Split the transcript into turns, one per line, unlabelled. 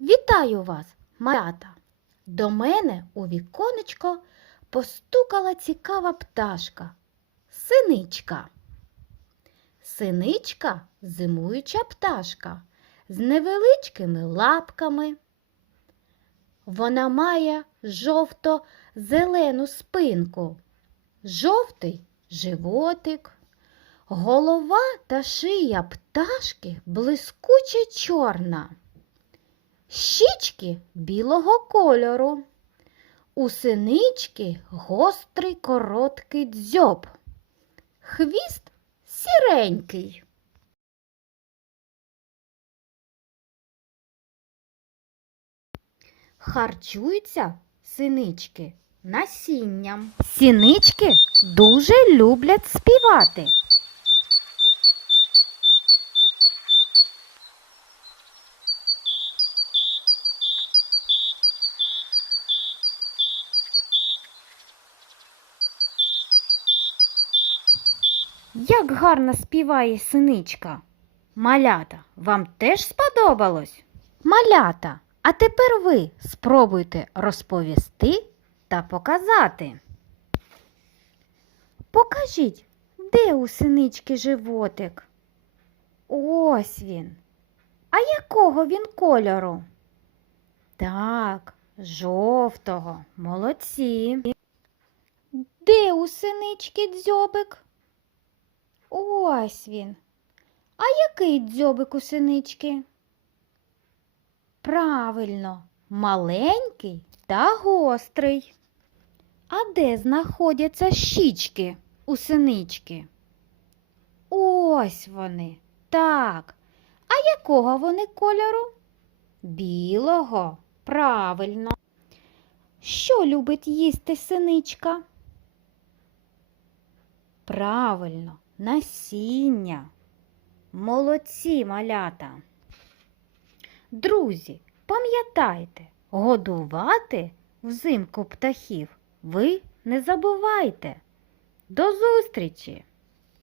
Вітаю вас, малята! До мене у віконечко постукала цікава пташка. Синичка. Синичка зимуюча пташка з невеличкими лапками. Вона має жовто-зелену спинку, жовтий животик. Голова та шия пташки блискуче чорна. Щічки білого кольору. У синички гострий короткий дзьоб. Хвіст сіренький. Харчуються синички насінням. Сінички дуже люблять співати. Як гарно співає синичка. Малята, вам теж сподобалось? Малята, а тепер ви спробуйте розповісти та показати. Покажіть, де у синички животик? Ось він. А якого він кольору? Так, жовтого, молодці. Де у синички дзьобик? Ось він. А який дзьобик у синички? Правильно, маленький та гострий. А де знаходяться щічки у синички? Ось вони. Так. А якого вони кольору? Білого. Правильно. Що любить їсти синичка? Правильно, насіння. Молодці малята. Друзі, пам'ятайте, годувати взимку птахів ви не забувайте. До зустрічі!